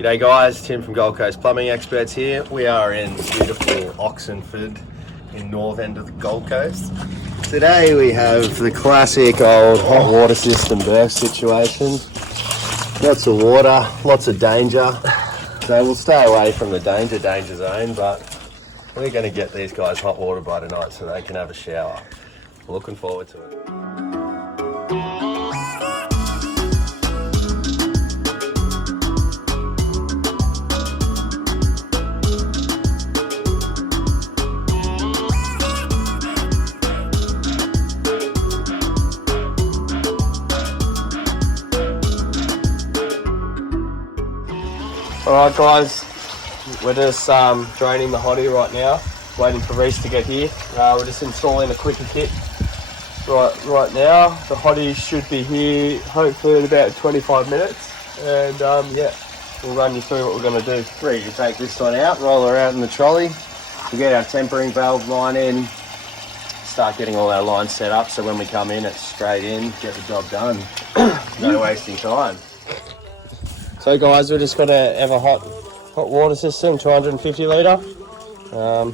G'day guys, Tim from Gold Coast Plumbing Experts here. We are in beautiful Oxenford in north end of the Gold Coast. Today we have the classic old hot water system burst situation. Lots of water, lots of danger. So we'll stay away from the danger zone, but we're going to get these guys hot water by tonight so they can have a shower. Looking forward to it. Alright guys, we're just draining the hottie right now, waiting for Reece to get here. We're just installing a quickie kit right now. The hottie should be here hopefully in about 25 minutes, and yeah, we'll run you through what we're going to do. Ready to take this one out, roll her out in the trolley, we'll get our tempering valve line in, start getting all our lines set up so when we come in it's straight in, get the job done. No wasting time. So guys, we're just going to have a hot water system, 250 litre. We're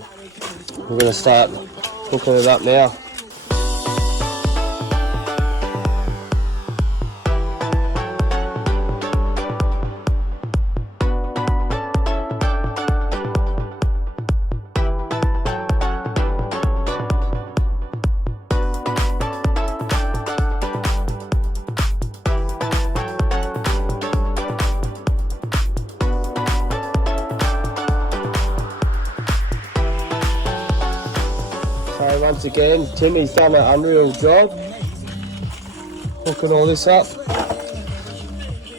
going to start hooking it up now. So once again, Timmy's done an unreal job hooking all this up.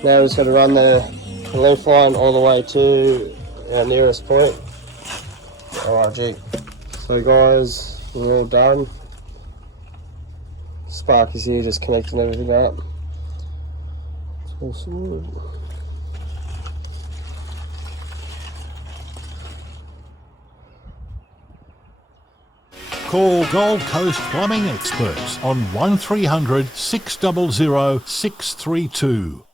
Now we're just going to run the leaf line all the way to our nearest point. Alright, so guys, we're all done. Sparky's here just connecting everything up. Call Gold Coast Plumbing Experts on 1300 600 632.